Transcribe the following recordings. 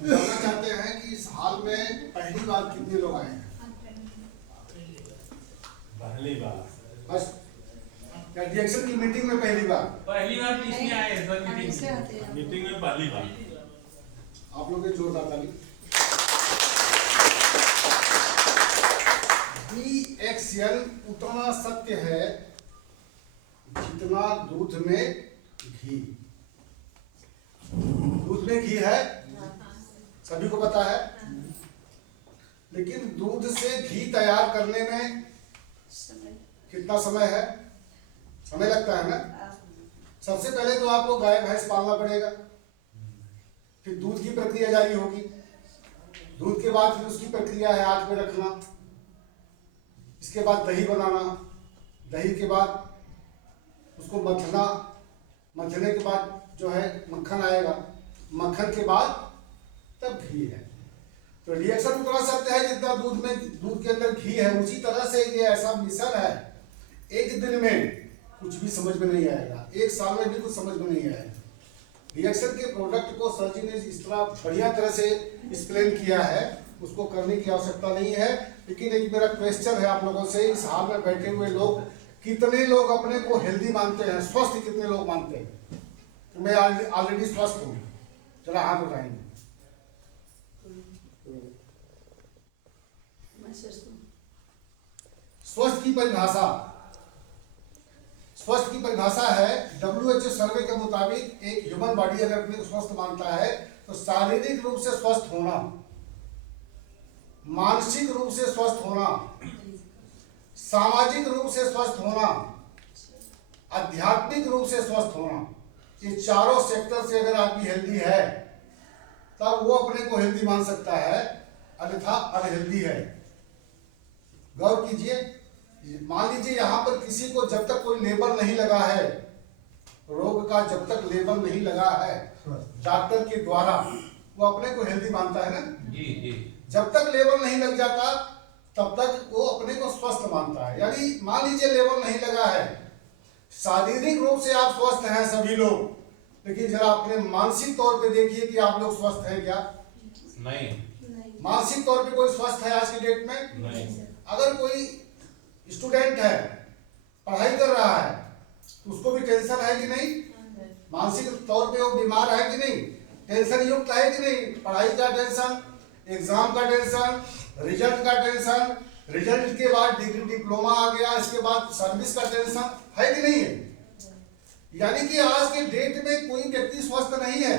जानना चाहते हैं कि इस हाल में पहली बार कितने लोग आए हैं? पहली बार बस रिएक्शन की मीटिंग में पहली बार किसमें आए हैं सर मीटिंग में पहली बार। आप लोग के जोरदार ताली। BXL उतना सत्य है जितना दूध में घी। दूध में घी है, सभी को पता है, लेकिन दूध से घी तैयार करने में कितना समय है? समय लगता है ना। सबसे पहले तो आपको गाय भैंस पालना पड़ेगा, फिर दूध की प्रक्रिया जारी होगी, दूध के बाद फिर उसकी प्रक्रिया है आग पे रखना, इसके बाद दही बनाना, दही के बाद उसको मथना, मथने के बाद जो है मक्खन आएगा, मक्खन के बाद तब घी है। तो रिएक्शन उतना सत्य है जितना दूध के अंदर घी है। उसी तरह से ये ऐसा मिशन है, एक दिन में कुछ भी समझ में नहीं आएगा, एक साल में भी कुछ समझ में नहीं आएगा। रिएक्शन के प्रोडक्ट को सर जी ने इस तरह बढ़िया तरह से एक्सप्लेन किया है, उसको करने की आवश्यकता नहीं है। लेकिन एक मेरा क्वेश्चन है आप लोगों से, इस हाल में बैठे हुए लोग कितने लोग अपने को हेल्दी मानते हैं, स्वस्थ कितने लोग मानते हैं? तो मैं ऑलरेडी स्वस्थ हूँ, जरा हाथ उठाएंगे। स्वस्थ की परिभाषा, स्वस्थ की परिभाषा है WHO सर्वे के मुताबिक एक ह्यूमन बॉडी अगर अपने को स्वस्थ मानता है तो शारीरिक रूप से स्वस्थ होना, मानसिक रूप से स्वस्थ होना, सामाजिक रूप से स्वस्थ होना, आध्यात्मिक रूप से स्वस्थ होना, ये चारों सेक्टर से अगर आदमी हेल्दी है तब वो अपने को हेल्दी मान सकता है, अन्यथा अनहेल्दी है। गौर कीजिए, मान लीजिए यहाँ पर किसी को जब तक कोई लेबल नहीं लगा है, रोग का जब तक लेबल नहीं लगा है डॉक्टर के द्वारा, वो अपने को हेल्दी मानता है ना। जी जी। जब तक लेबल नहीं लग जाता तब तक वो अपने को स्वस्थ मानता है। यानी मान लीजिए लेबल नहीं लगा है, शारीरिक रूप से आप स्वस्थ हैं सभी लोग, लेकिन जरा अपने मानसिक तौर पे देखिए कि आप लोग स्वस्थ हैं क्या? नहीं। मानसिक तौर पे कोई स्वस्थ है आज की डेट में? नहीं। अगर कोई स्टूडेंट है, पढ़ाई कर रहा है, तो उसको भी टेंशन है कि नहीं? मानसिक तौर पे वो बीमार है कि नहीं? टेंशन युक्त है कि नहीं? पढ़ाई का टेंशन, एग्जाम का टेंशन, रिजल्ट का टेंशन, रिजल्ट के बाद डिग्री डिप्लोमा आ गया, इसके बाद सर्विस का टेंशन है कि नहीं है? यानी कि आज के डेट में कोई व्यक्ति स्वस्थ नहीं है।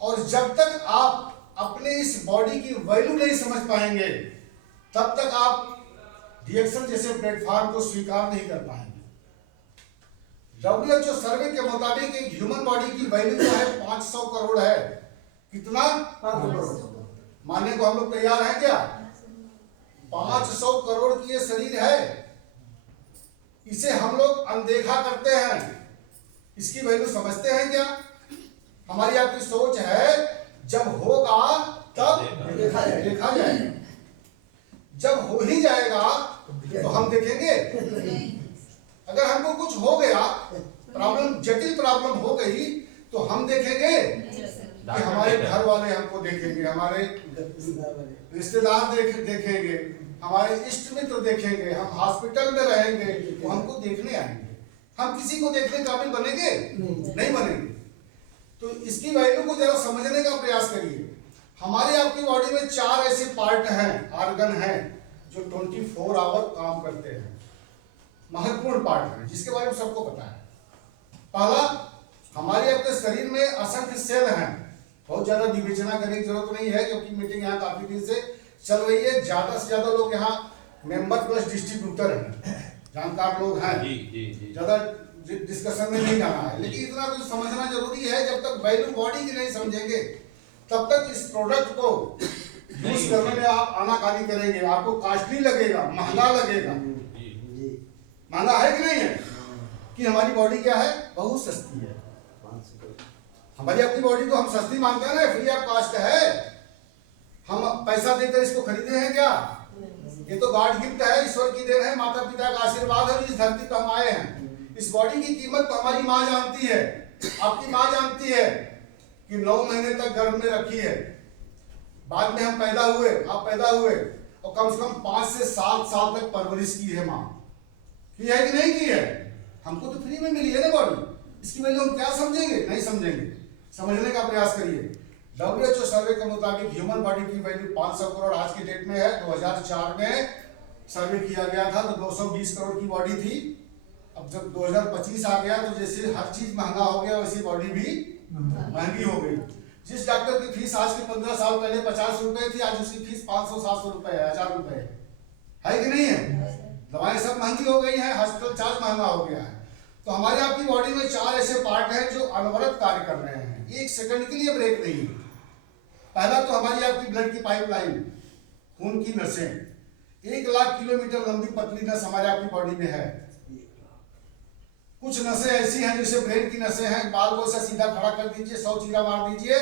और जब तक आप अपने इस बॉडी की वैल्यू नहीं समझ पाएंगे तब तक आप रिएक्शन जैसे प्लेटफॉर्म को स्वीकार नहीं कर पाएंगे। WHO सर्वे के मुताबिक एक ह्यूमन बॉडी की वैल्यू जो है 500 करोड़ है। कितना? 500 करोड़। मानने को हम लोग तैयार हैं क्या? 500 करोड़ की ये शरीर है, इसे हम लोग अनदेखा करते हैं, इसकी वैल्यू समझते हैं क्या? हमारी आपकी सोच है जब होगा तब देखा जाएगा, जब हो ही जाएगा तो हम देखेंगे। अगर हमको कुछ हो गया, प्रॉब्लम, जटिल प्रॉब्लम हो गई, तो हम देखेंगे कि हमारे घर वाले हमको देखेंगे, हमारे रिश्तेदार देखेंगे, हमारे इष्ट मित्र देखेंगे, हम हॉस्पिटल में रहेंगे तो हमको देखने आएंगे। हम किसी को देखने काबिल बनेंगे? नहीं बनेंगे। तो इसकी वैल्यू को जरा समझने का प्रयास करिए। हमारी आपकी बॉडी में 4 ऐसे पार्ट हैं, ऑर्गन हैं, जो 24 आवर काम करते हैं, महत्वपूर्ण पार्ट हैं, जिसके बारे में सबको पता है। पहला, हमारे आपके शरीर में असंख्य सेल हैं। बहुत ज्यादा विवेचना करने की जरूरत नहीं है, क्योंकि मीटिंग यहाँ काफी दिन से चल रही है। ज्यादा से ज्यादा लोग यहाँ मेंबर प्लस डिस्ट्रीब्यूटर हैं, जानकार लोग हैं, ज्यादा डिस्कशन में नहीं जाना है। लेकिन इतना तो समझना जरूरी है, जब तक वैल्यू बॉडी की नहीं समझेंगे तब तक इस प्रोडक्ट को यूज करने में आप आनाकानी करेंगे, आपको कॉस्टली लगेगा, महंगा लगेगा। महंगा है कि नहीं है? कि हमारी बॉडी क्या है? बहुत सस्ती है। हमारी अपनी बॉडी को हम सस्ती मानते हैं ना, फ्री ऑफ कॉस्ट है। हम पैसा देकर इसको खरीदे हैं क्या? ये तो गॉड गिफ्ट है, ईश्वर की देन है, माता पिता का आशीर्वाद है, इस धरती पर हम आए हैं। इस बॉडी की कीमत तो हमारी माँ जानती है, आपकी माँ जानती है कि 9 महीने तक गर्भ में रखी है, बाद में हम पैदा हुए, आप पैदा हुए, और कम से कम 5 से 7 साल तक परवरिश की है माँ, की है कि नहीं की है? हमको तो फ्री में मिली है ना बॉडी, इसकी वैल्यू हम क्या समझेंगे? नहीं समझेंगे। समझने का प्रयास करिए। WHO सर्वे के मुताबिक ह्यूमन बॉडी की वैल्यू 500 करोड़ आज की डेट में है। 2004 में सर्वे किया गया था तो 220 करोड़ की बॉडी थी। अब जब 2025 आ गया तो जैसे हर चीज महंगा हो गया वैसी बॉडी भी महंगी हो गई। जिस डॉक्टर की फीस आज के 15 साल पहले 50 रुपए थी, आज उसकी फीस 500-700 रुपए है, 1000 रुपए है कि नहीं है? दवाएं सब महंगी हो गई हैं, हॉस्पिटल चार्ज महंगा हो गया है। तो हमारे आपकी बॉडी में 4 ऐसे पार्ट हैं जो अनवरत कार्य कर रहे हैं, 1 सेकंड के लिए ब्रेक नहीं। पहला तो हमारी आपकी ब्लड की पाइपलाइन, खून की नसें, 1 लाख किलोमीटर लंबी पतली नस हमारे आपकी बॉडी में है। कुछ नसें ऐसी हैं जैसे ब्रेन की नसें हैं, बाल को ऐसा सीधा खड़ा कर दीजिए, 100 चीरा मार दीजिए,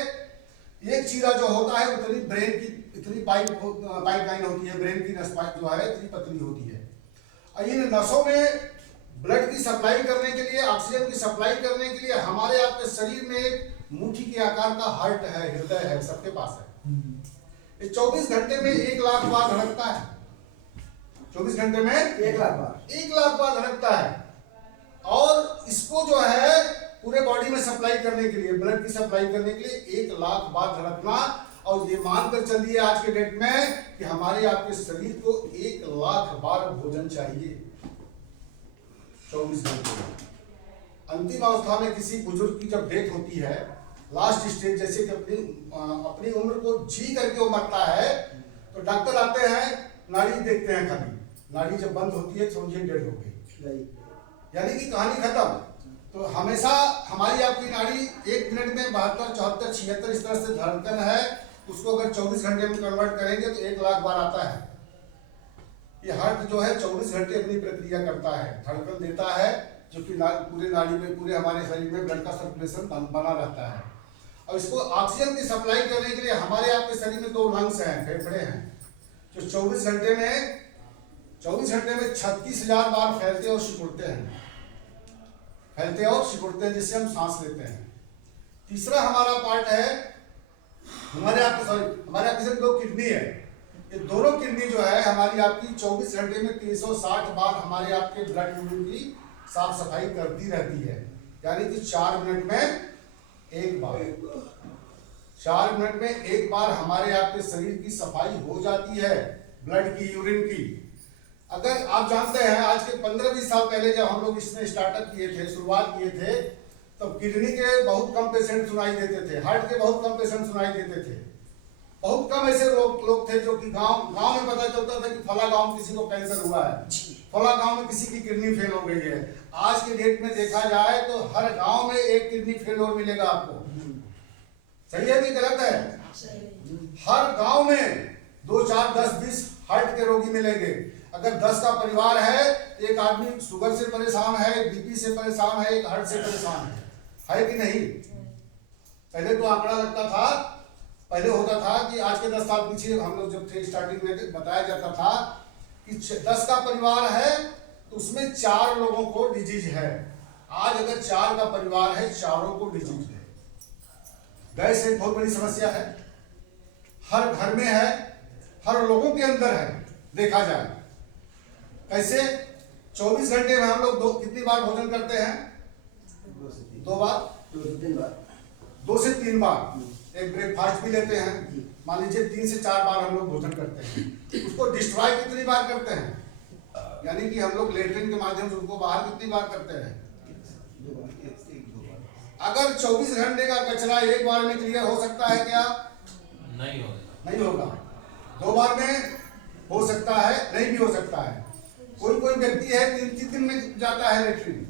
एक चीरा जो होता है उतनी ब्रेन की इतनी पाइपलाइन होती है, ब्रेन की नस पाइप जो है इतनी पतली होती है। और इन नसों में ब्लड की सप्लाई करने के लिए, ऑक्सीजन की सप्लाई करने के लिए हमारे आपके शरीर में एक मुट्ठी के आकार का हार्ट है, हृदय है, सबके पास है। ये 24 घंटे में 1 लाख बार धड़कता है। 24 घंटे में 1 लाख बार धड़कता है। और इसको जो है पूरे बॉडी में सप्लाई करने के लिए, ब्लड की सप्लाई करने के लिए 1 लाख बार धड़कना। और ये मानकर चलिए आज के डेट में कि हमारे आपके शरीर को 1 लाख बार भोजन चाहिए 24 घंटे में। अंतिम अवस्था में किसी बुजुर्ग की जब डेथ होती है, लास्ट स्टेज, जैसे कि अपनी उम्र को जी करके वो मरता है, तो डॉक्टर आते हैं, नाड़ी देखते हैं, खाली नाड़ी जब बंद होती है समझिए डेड हो गई, यानी कि कहानी खत्म। तो हमेशा हमारी आपकी नाड़ी 1 मिनट में 72, 74, 76 इस तरह से धड़कन है, उसको अगर 24 घंटे में कन्वर्ट करेंगे तो 1 लाख बार आता है। ये हार्ट जो है 24 घंटे अपनी प्रक्रिया करता है, धड़कन देता है, जो कि पूरे नाड़ी में, पूरे हमारे शरीर में ब्लड का सर्कुलेशन बना रहता है। और इसको ऑक्सीजन की सप्लाई करने के लिए हमारे आपके शरीर में 2 लंग्स हैं, फेफड़े हैं, जो 24 घंटे में 36,000 बार फैलते और सिकुड़ते हैं, जिससे हम सांस लेते हैं। तीसरा हमारा पार्ट है हमारे आपके सिर्फ 2 किडनी है। ये दोनों किडनी जो है हमारी आपकी 24 घंटे में 360 बार हमारे आपके ब्लड यूरिन की साफ सफाई करती रहती है, यानी कि 4 मिनट में 1 बार, 4 मिनट में 1 बार हमारे आपके शरीर की सफाई हो जाती है, ब्लड की, यूरिन की। अगर आप जानते हैं आज के 15-20 साल पहले जब हम लोग इसमें स्टार्टअप किए थे, शुरुआत किए थे, तब किडनी के बहुत कम पेशेंट सुनाई देते थे, हार्ट के बहुत कम पेशेंट सुनाई देते थे। बहुत कम ऐसे लोग थे जो कि गांव में पता चलता था कि फला गांव में किसी को कैंसर हुआ है, फला गांव में किसी की किडनी फेल हो गई है। आज के डेट में देखा जाए तो हर गांव में 1 किडनी फेल मिलेगा आपको। सही है कि गलत है? हर गांव में 2, 4, 10, 20 हार्ट के रोगी मिलेंगे। अगर 10 का परिवार है, एक आदमी शुगर से परेशान है, एक बीपी से परेशान है, एक हार्ट से परेशान है कि नहीं? पहले तो आंकड़ा लगता था, पहले होता था कि आज के 10 साल पीछे हम लोग जब थे स्टार्टिंग में बताया जाता था कि 10 का परिवार है तो उसमें 4 लोगों को डिजीज है। आज अगर 4 का परिवार है, 4 को डिजीज है। गैस एक बहुत बड़ी समस्या है, हर घर में है, हर लोगों के अंदर है। देखा जाए कैसे 24 घंटे में हम लोग कितनी बार भोजन करते हैं? 2 बार, 2 से 3 बार। एक ब्रेकफास्ट भी लेते हैं, मान लीजिए 3 से 4 बार हम लोग भोजन करते हैं। उसको डिस्ट्रॉय कितनी बार करते हैं? यानी कि हम लोग लेटरिन के माध्यम से उसको बाहर कितनी बार करते हैं? 2 बार। अगर 24 घंटे का कचरा 1 बार में क्लियर हो सकता है क्या? नहीं होगा। 2 बार में हो सकता है, नहीं भी हो सकता है। कोई व्यक्ति है 3 दिन में जाता है लेटरिन,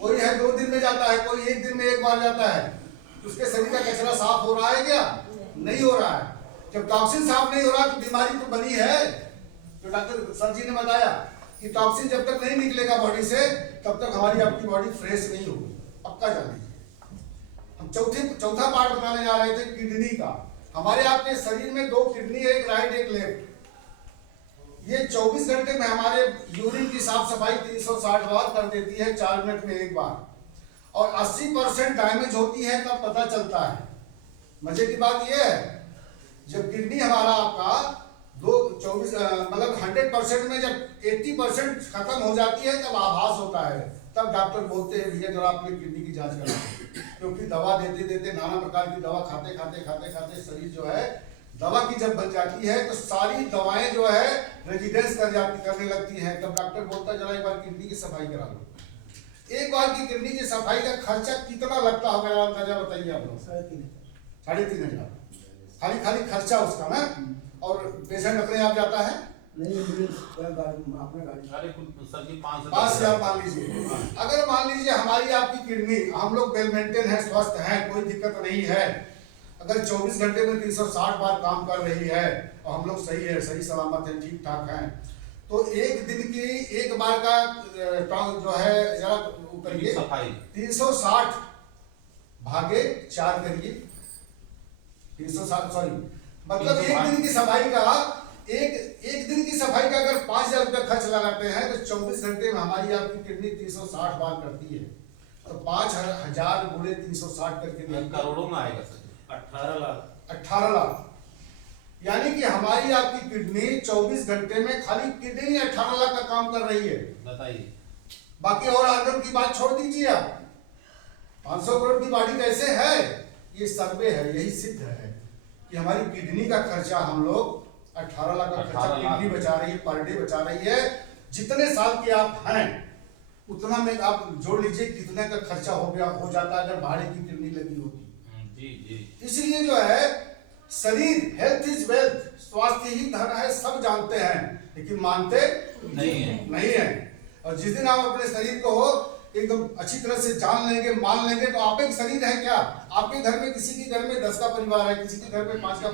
कोई है 2 दिन में जाता है, कोई 1 दिन में 1 बार जाता है। उसके शरीर का कचरा साफ हो रहा है क्या? नहीं हो रहा है। जब टॉक्सिन साफ नहीं हो रहा तो बीमारी तो बनी है। तो डॉक्टर सर जी ने बताया कि टॉक्सिन जब तक नहीं निकलेगा बॉडी से तब तक हमारी आपकी बॉडी फ्रेश नहीं होगी, पक्का जान लीजिए। हम चौथा पार्ट बताने जा रहे थे किडनी का। हमारे आपके शरीर में 2 किडनी है, एक राइट एक लेफ्ट। ये 24 घंटे में हमारे यूरिन की साफ सफाई 360 बार कर देती है, 4 मिनट में 1 बार। और 80% डैमेज होती है तब पता चलता है। मजे की बात यह है, जब किडनी हमारा आपका 100% में जब 80% खत्म हो जाती है तब आभास होता है, तब डॉक्टर बोलते हैं भैया जरा आपकी किडनी की जांच कराओ। क्योंकि दवा देते देते नाना प्रकार की दवा खाते खाते शरीर जो है दवा की जब बन जाती है तो सारी दवाएं जो है रेजिडेंस करने लगती हैं। तब डॉक्टर बोलता है जरा एक बार किडनी की सफाई करा लो। एक बार की किडनी की सफाई का खर्चा कितना लगता होगा अंदाजा बताइए आप लोग? 3,500 खाली खर्चा उसका ना। और पेशेंट अपने आप जाता है अरे सर जी 5 5,000 मान लीजिए। अगर मान लीजिए हमारी आपकी किडनी, हम लोग वेल मेंटेन है, स्वस्थ हैं, कोई दिक्कत नहीं है, अगर 24 घंटे में 360 बार काम कर रही है और हम लोग सही है, सही सलामत है, ठीक ठाक हैं, तो एक दिन की एक बार का जो है जरा करिए 360 भागे 4 करिए, 360 सॉरी मतलब एक दिन की सफाई का एक दिन की सफाई का अगर 5,000 रुपया खर्च लगाते हैं तो 24 घंटे में हमारी आपकी किडनी 360 बार करती है, तो 5,000 गुणे 360 करके करोड़ों में आएगा सर। 18 लाख। यानी कि हमारी आपकी किडनी 24 घंटे में खाली किडनी 18 लाख का काम कर रही है। बताइए, बाकी और आर्गन की बात छोड़ दीजिए आप। 500 करोड़ की बॉडी कैसे है? ये सर्वे है, यही सिद्ध है कि हमारी किडनी का खर्चा हम लोग 18 लाख का खर्चा किडनी बचा रही है, पर डे बचा रही है। जितने साल के आप हैं उतना में आप जोड़ लीजिए कितने का खर्चा हो जाता अगर भाड़े की किडनी लगी होती। जी जी। इसलिए जो है शरीर, हेल्थ इज वेल्थ, स्वास्थ्य ही धन है, सब जानते हैं लेकिन मानते नहीं है। और जिस दिन आप अपने शरीर को एकदम अच्छी तरह से जान लेंगे, मान लेंगे, तो आप एक शरीर है क्या? आपके घर में किसी के घर में 10 का परिवार है, किसी के घर में 5 का